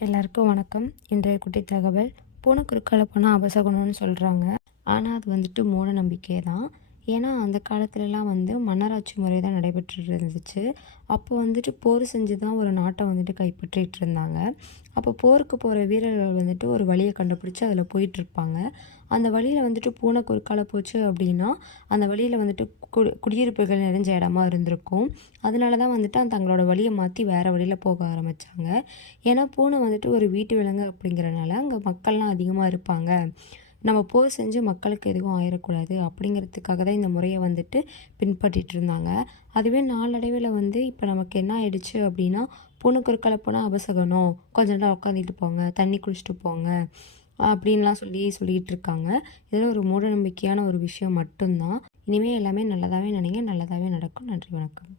எல்லாருக்கும் வணக்கம். இன்றைய குட்டி தகவல் பூனை குறுக்கால போனால் அபசகுணம்னு சொல்கிறாங்க ஆனால் அது வந்துட்டு மூட நம்பிக்கை தான் ஏன்னா அந்த காலத்துலலாம் வந்து மன்னராட்சி முறை தான் நடைபெற்று இருந்துச்சு அப்போ வந்துட்டு போர் செஞ்சு தான் ஒரு நாட்டை வந்துட்டு கைப்பற்றிட்டு இருந்தாங்க அப்போ போருக்கு போகிற வீரர்கள் வந்துட்டு ஒரு வழியை கண்டுபிடிச்சி அதில் போயிட்டுருப்பாங்க அந்த வழியில் வந்துட்டு பூனை குறுக்கால போச்சு அப்படின்னா அந்த வழியில் வந்துட்டு குடி குடியிருப்புகள் நிறைஞ்ச இடமா இருந்திருக்கும். அதனால தான் வந்துட்டு அந்த தங்களோட வழியை மாற்றி வேறு வழியில் போக ஆரம்பித்தாங்க ஏன்னா பூனை வந்துட்டு ஒரு வீட்டு விலங்கு அப்படிங்கிறனால அங்கே மக்கள்லாம் அதிகமாக இருப்பாங்க. நம்ம போர் செஞ்சு மக்களுக்கு எதுவும் ஆயிடக்கூடாது அப்படிங்கிறதுக்காக தான் இந்த முறையை வந்துட்டு பின்பற்றிட்டு இருந்தாங்க. அதுவே நாளடைவில் வந்து இப்போ நமக்கு என்ன ஆயிடுச்சு அப்படின்னா பொண்ணு குறுக்கால போனால் அபசகனம் கொஞ்ச நேரம் உட்காந்துட்டு போங்க தண்ணி குளிச்சுட்டு போங்க அப்படின்லாம் சொல்லி சொல்லிகிட்டு இருக்காங்க. இதில் ஒரு மூடநம்பிக்கையான ஒரு விஷயம் மட்டும்தான். இனிமேல் எல்லாமே நல்லதாகவே நினைங்க நல்லதாகவே நடக்கும். நன்றி வணக்கம்.